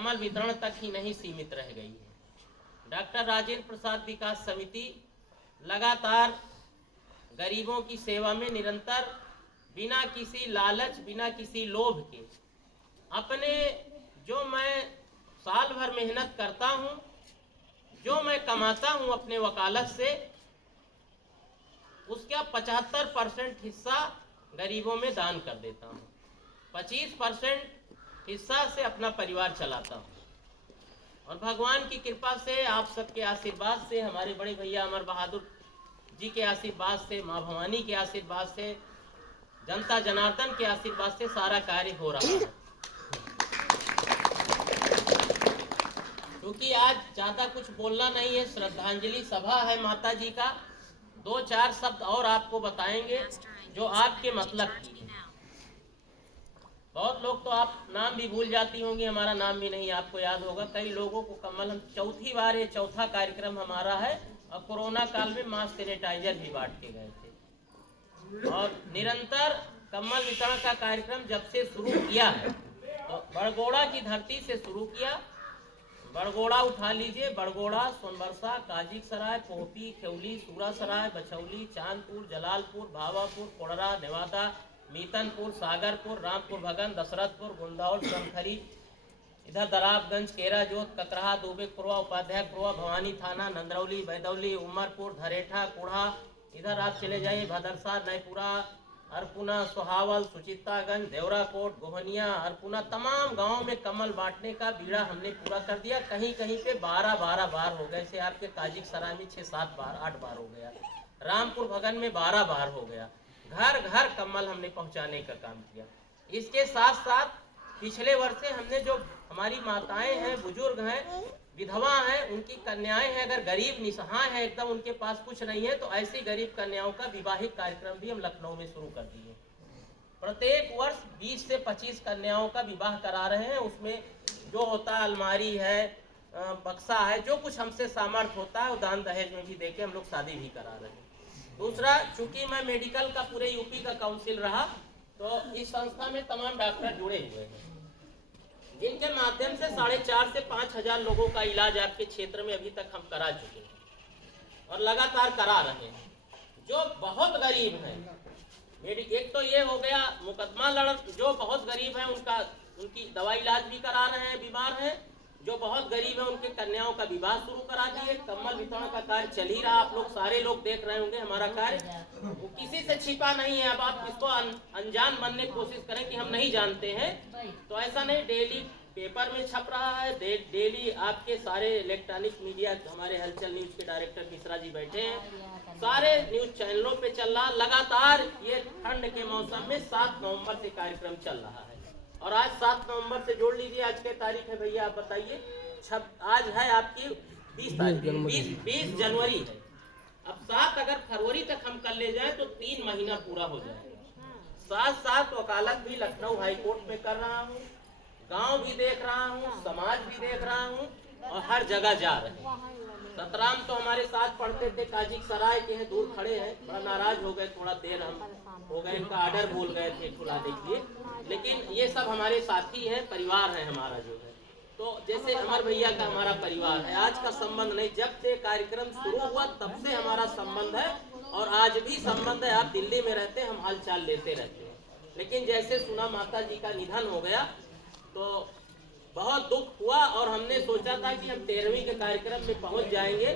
कम्बल वितरण तक ही नहीं सीमित रह गई है। डॉक्टर राजेंद्र प्रसाद विकास समिति लगातार गरीबों की सेवा में निरंतर बिना किसी लालच, बिना किसी लोभ के अपने जो मैं साल भर मेहनत करता हूँ, जो मैं कमाता हूँ अपने वकालत से, उसका 75% हिस्सा गरीबों में दान कर देता हूँ। 25% हिस्सा से अपना परिवार चलाता हूँ। और भगवान की कृपा से, आप सबके आशीर्वाद से, हमारे बड़े भैया अमर बहादुर जी के आशीर्वाद से, माँ भवानी के आशीर्वाद से, जनता जनार्दन के आशीर्वाद से सारा कार्य हो रहा है। क्योंकि आज ज़्यादा कुछ बोलना नहीं है, श्रद्धांजलि सभा है माता जी का। 2-4 शब्द और आपको बताएंगे जो आपके मतलब की है। बहुत लोग तो आप नाम भी भूल जाती होंगी, हमारा नाम भी नहीं आपको याद होगा। कई लोगों को कम्बल, हम चौथी बार, ये चौथा कार्यक्रम हमारा है, और कोरोना काल में मास्क सैनिटाइजर भी बांट के गए थे। और निरंतर कम्बल वितरण का कार्यक्रम जब से शुरू किया है, तो बड़गोड़ा की धरती से शुरू किया। बड़गोड़ा उठा लीजिए, बड़गोड़ा, सोनबरसा, काजिक सराय, पोहपी, खेवली, सूरासराय, बछौली, चांदपुर, जलालपुर, भावापुर, कोड़रा, नेवादा, मीतनपुर, सागरपुर, रामपुर भगन, दशरथपुर, गुंदाउल, सोनखरी, इधर दराबगंज, केराजोत, ककरहा, दुबे कुरवा, उपाध्याय कुरवा, भवानी थाना, नंदरौली, बैदौली, उमरपुर, धरेठा, कुढ़ा, इधर आप चले जाइए भदरसा, नयपुरा, अरपुना, सोहावल, सुचितागंज, देवराकोट, गोहनिया, अरपुना, तमाम गांवों में कम्बल बांटने का बीड़ा हमने पूरा कर दिया। कहीं कहीं पे 12-12 बार हो गए, जैसे आपके काजिक सराय में 6-7 बार, 8 बार हो गया, रामपुर भगन में 12 बार हो गया। घर घर कम्बल हमने पहुंचाने का काम किया। इसके साथ साथ पिछले वर्ष से हमने, जो हमारी माताएं हैं, बुजुर्ग हैं, विधवा हैं, उनकी कन्याएं हैं, अगर गरीब निसहाय हैं, एकदम उनके पास कुछ नहीं है, तो ऐसी गरीब कन्याओं का विवाहिक कार्यक्रम भी हम लखनऊ में शुरू कर दिए। प्रत्येक वर्ष 20 से 25 कन्याओं का विवाह करा रहे हैं। उसमें जो होता है, अलमारी है, बक्सा है, जो कुछ हमसे सामर्थ्य होता है वो दान दहेज में भी देके हम लोग शादी भी करा रहे हैं। दूसरा, चूंकि मैं मेडिकल का पूरे यूपी का काउंसिल रहा, तो इस संस्था में तमाम डॉक्टर जुड़े हुए हैं, जिनके माध्यम से 4,500 से 5,000 लोगों का इलाज आपके क्षेत्र में अभी तक हम करा चुके हैं और लगातार करा रहे हैं। जो बहुत गरीब हैं, एक तो ये हो गया मुकदमा लड़, जो बहुत गरीब हैं उनकी दवाई इलाज भी करा रहे हैं, बीमार हैं। जो बहुत गरीब है उनके कन्याओं का विवाह शुरू करा दिए। कम्बल वितरण का कार्य चल ही रहा, आप लोग सारे लोग देख रहे होंगे हमारा कार्य, वो किसी से छिपा नहीं है। अब आप इसको अनजान बनने की कोशिश करें कि हम नहीं जानते हैं, तो ऐसा नहीं। डेली पेपर में छप रहा है, डेली आपके सारे इलेक्ट्रॉनिक मीडिया, हमारे हलचल न्यूज के डायरेक्टर मिश्रा जी बैठे हैं, सारे न्यूज चैनलों पे चल रहा लगातार। ये ठंड के मौसम में 7 नवंबर से कार्यक्रम चल रहा है, और आज 7 नवंबर से जोड़ लीजिए, आज के तारीख है भैया, आप बताइए। आज है आपकी 20 तारीख, 20 जनवरी है। अब 7 अगर फरवरी तक हम कर ले जाए तो 3 महीना पूरा हो जाएगा। साथ साथ वकालत भी लखनऊ हाई कोर्ट में कर रहा हूँ, गांव भी देख रहा हूँ, समाज भी देख रहा हूँ, और हर जगह जा रहे हैं। सतराम तो हमारे साथ पढ़ते थे, काजिक सराय के हैं, दूर खड़े हैं, बड़ा नाराज हो गए, थोड़ा देर हम हो गए, इनका ऑर्डर भूल गए थे खुलाने के लिए, लेकिन ये सब हमारे साथी हैं, परिवार है हमारा जो है। तो जैसे अमर भैया का हमारा परिवार है, आज का संबंध नहीं, जब से कार्यक्रम शुरू हुआ तब से हमारा संबंध है, और आज भी संबंध है। आप दिल्ली में रहते हैं, हम हालचाल लेते रहते हैं, लेकिन जैसे सुना माता जी का निधन हो गया तो बहुत दुख हुआ, और हमने सोचा था कि हम 13वीं के कार्यक्रम में पहुंच जाएंगे,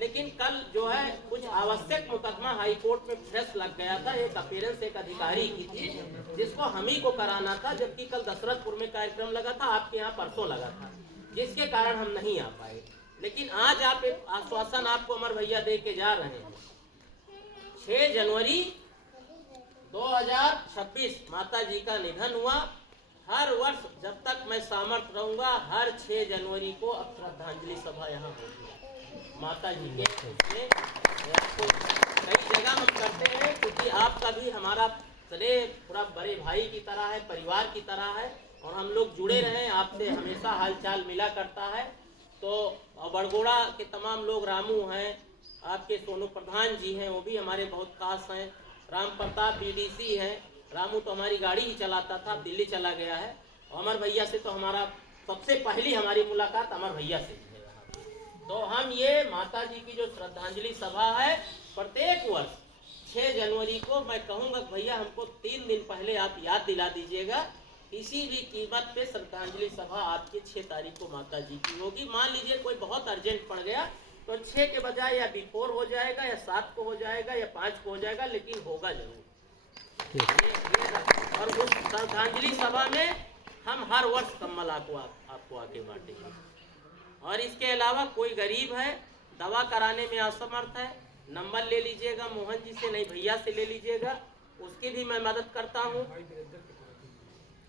लेकिन कल जो है कुछ आवश्यक मुकदमा हाई कोर्ट में फ्रेश लग गया था। एक अपीयरेंस एक अधिकारी की थी, जिसको हम ही को कराना था, जबकि कल दशरथपुर में कार्यक्रम लगा था, आपके यहाँ परसों लगा था, जिसके कारण हम नहीं आ पाए। लेकिन आज आप एक आश्वासन आपको अमर भैया दे के जा रहे हैं। 6 जनवरी 2026 माता जी का निधन हुआ। हर वर्ष जब तक मैं सामर्थ्य रहूंगा, हर 6 जनवरी को अब श्रद्धांजलि सभा यहाँ होगी माता जी के उसमें। आपको कई जगह हम करते हैं, क्योंकि आपका भी हमारा चले पूरा बड़े भाई की तरह है, परिवार की तरह है, और हम लोग जुड़े रहे, आपसे हमेशा हालचाल मिला करता है। तो बड़गोड़ा के तमाम लोग, रामू हैं, आपके सोनू प्रधान जी हैं, वो भी हमारे बहुत खास हैं, राम प्रताप बीडीसी हैं, रामू तो हमारी गाड़ी ही चलाता था, दिल्ली चला गया है। अमर भैया से तो हमारा सबसे पहली हमारी मुलाकात अमर भैया से है यहाँ। तो हम ये माता जी की जो श्रद्धांजलि सभा है प्रत्येक वर्ष 6 जनवरी को मैं कहूँगा भैया हमको 3 दिन पहले आप याद दिला दीजिएगा, किसी भी कीमत पे श्रद्धांजलि सभा आपकी 6 तारीख को माता जी की होगी। मान लीजिए कोई बहुत अर्जेंट पड़ गया तो 6 के बजाय या बिफोर हो जाएगा या 7 को हो जाएगा या 5 को हो जाएगा, लेकिन होगा जरूर। और उस श्रद्धांजलि सभा में हम हर वर्ष कम्बल आपको आके बांटेंगे। और इसके अलावा कोई गरीब है, दवा कराने में असमर्थ है, नंबर ले लीजिएगा मोहन जी से, नहीं भैया से ले लीजिएगा, उसकी भी मैं मदद करता हूँ।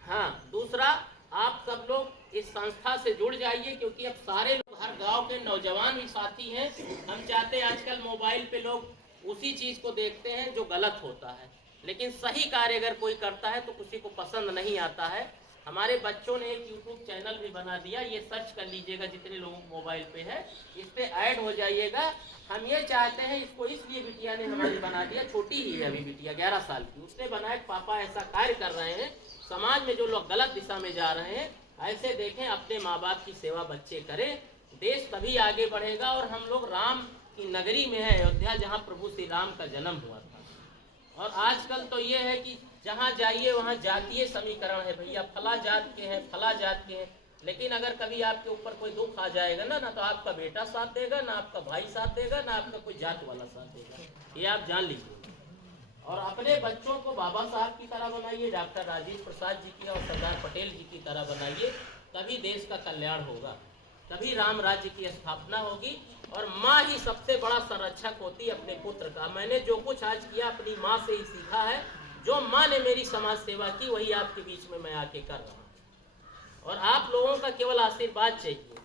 हाँ, दूसरा आप सब लोग इस संस्था से जुड़ जाइए, क्योंकि अब सारे लोग हर गांव के नौजवान भी साथी हैं। हम चाहते हैं आजकल मोबाइल पे लोग उसी चीज़ को देखते हैं जो गलत होता है, लेकिन सही कार्य अगर कोई करता है तो किसी को पसंद नहीं आता है। हमारे बच्चों ने एक यूट्यूब चैनल भी बना दिया, ये सर्च कर लीजिएगा जितने लोगों को मोबाइल पे है, इस पे ऐड हो जाइएगा। हम ये चाहते हैं, इसको इसलिए बिटिया ने हमारी बना दिया, छोटी ही है अभी बिटिया 11 साल की, उसने बनाया पापा ऐसा कार्य कर रहे हैं, समाज में जो लोग गलत दिशा में जा रहे हैं ऐसे देखें, अपने माँ बाप की सेवा बच्चे करें, देश तभी आगे बढ़ेगा। और हम लोग राम की नगरी में है अयोध्या, जहाँ प्रभु श्री राम का जन्म हुआ था। और आजकल तो ये है कि जहाँ जाइए वहाँ जातीय समीकरण है, भैया फला जात के हैं, फला जात के हैं, लेकिन अगर कभी आपके ऊपर कोई दुख आ जाएगा ना तो आपका बेटा साथ देगा, ना आपका भाई साथ देगा, ना आपका कोई जात वाला साथ देगा, ये आप जान लीजिए। और अपने बच्चों को बाबा साहब की तरह बनाइए, डॉक्टर राजेंद्र प्रसाद जी की और सरदार पटेल जी की तरह बनाइए, तभी देश का कल्याण होगा, तभी राम राज्य की स्थापना होगी। और माँ ही सबसे बड़ा संरक्षक होती है अपने पुत्र का। मैंने जो कुछ आज किया अपनी माँ से ही सीखा है, जो माँ ने मेरी समाज सेवा की वही आपके बीच में मैं आके कर रहा हूँ। और आप लोगों का केवल आशीर्वाद चाहिए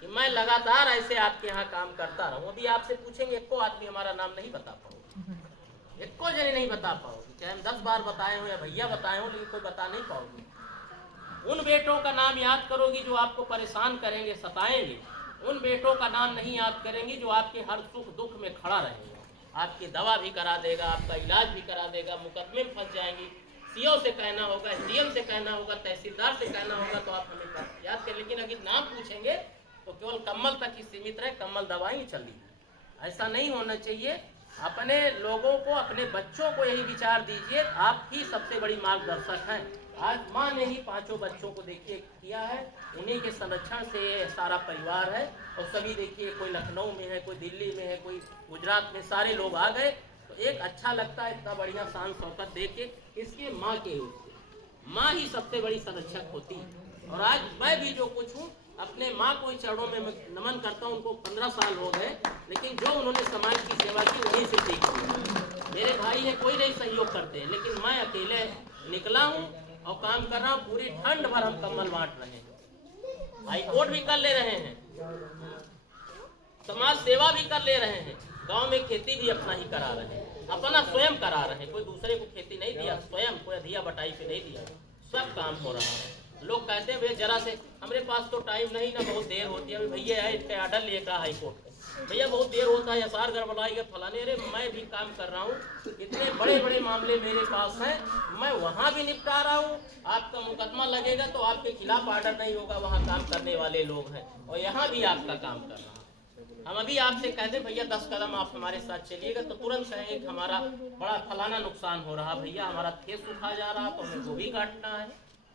कि मैं लगातार ऐसे आपके यहाँ काम करता रहूँ। अभी आपसे पूछेंगे, एको आदमी हमारा नाम नहीं बता पाओगे, एको जने नहीं बता पाओगे, चाहे हम 10 बार बताए हो या भैया बताए हो, लेकिन कोई बता नहीं पाओगे। उन बेटों का नाम याद करोगी जो आपको परेशान करेंगे, सताएंगे, उन बेटों का नाम नहीं याद करेंगी जो आपके हर सुख दुख में खड़ा रहेगा, आपकी दवा भी करा देगा, आपका इलाज भी करा देगा। मुकदमे में फंस जाएंगी, सीओ से कहना होगा, एसडीएम से कहना होगा, तहसीलदार से कहना होगा, तो आप हमें याद करें। लेकिन अगर नाम पूछेंगे तो केवल कम्बल तक ही सीमित रहे, कम्बल दवाई चल रही, ऐसा नहीं होना चाहिए। अपने लोगों को, अपने बच्चों को यही विचार दीजिए, आप ही सबसे बड़ी मार्गदर्शक हैं। आज माँ ने ही 5 बच्चों को देखिए किया है, उन्हीं के संरक्षण से ये सारा परिवार है। और सभी देखिए, कोई लखनऊ में है, कोई दिल्ली में है, कोई गुजरात में, सारे लोग आ गए, तो एक अच्छा लगता है इतना बढ़िया शान शौकत देख के, इसके माँ के रूप से। माँ ही सबसे बड़ी संरक्षक होती है। और आज मैं भी जो कुछ हूँ अपने माँ को चरणों में नमन करता हूँ। उनको 15 साल हो गए, लेकिन जो उन्होंने समाज की सेवा की वहीं से सीखी। मेरे भाई है, कोई नहीं सहयोग करते, लेकिन मैं अकेले निकला हूँ और काम कर रहा हूँ। पूरी ठंड भर हम कम्बल बांट रहे हैं, हाई कोर्ट भी कर ले रहे हैं, समाज सेवा भी कर ले रहे हैं, गांव में खेती भी अपना ही करा रहे हैं, अपना स्वयं करा रहे हैं। कोई दूसरे को खेती नहीं दिया, स्वयं कोई अधिया बटाई पे नहीं दिया, सब काम हो रहा है। लोग कहते हैं भैया जरा से, हमारे पास तो टाइम नहीं ना, बहुत देर होती है। भैया है इसका ऑर्डर लेकर हाई कोर्ट का, भैया बहुत देर होता है, एसआर गड़बड़ाएगा फलाने। अरे मैं भी काम कर रहा हूँ, इतने बड़े बड़े मामले मेरे पास हैं, मैं वहाँ भी निपटा रहा हूँ। आपका मुकदमा लगेगा तो आपके खिलाफ ऑर्डर नहीं होगा, वहाँ काम करने वाले लोग हैं, और यहाँ भी आपका काम कर रहा हूँ। हम अभी आपसे कहते भैया 10 कदम आप हमारे साथ चलिएगा, तो तुरंत कहेंगे कि हमारा बड़ा फलाना नुकसान हो रहा, भैया हमारा खेत सूखा जा रहा तो हमें वो भी काटना है।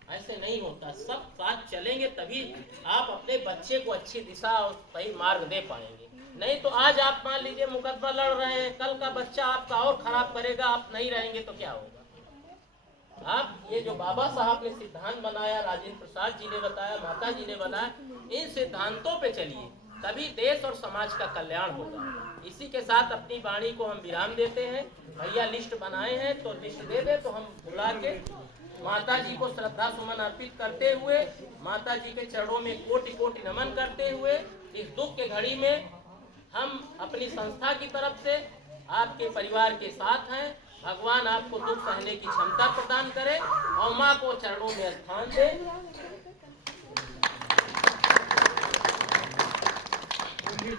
ऐसे नहीं होता, सब साथ चलेंगे तभी आप अपने बच्चे को अच्छी दिशा और सही मार्ग दे पाएंगे। नहीं तो आज आप मान लीजिए मुकदमा लड़ रहे हैं, कल का बच्चा आपका और खराब करेगा, आप नहीं रहेंगे तो क्या होगा। आप ये जो बाबा साहब ने सिद्धांत बनाया, राजेंद्र प्रसाद जी ने बताया, माता जी ने बनाया, इन सिद्धांतों पे चलिए, तभी देश और समाज का कल्याण होगा। इसी के साथ अपनी वाणी को हम विराम देते हैं। भैया लिस्ट बनाए हैं तो लिस्ट दे दे, तो हम बुला के माता जी को श्रद्धा सुमन अर्पित करते हुए, माता जी के चरणों में कोटि कोटि नमन करते हुए, इस दुख के घड़ी में हम अपनी संस्था की तरफ से आपके परिवार के साथ हैं। भगवान आपको दुख सहने की क्षमता प्रदान करे और माँ को चरणों में स्थान दे।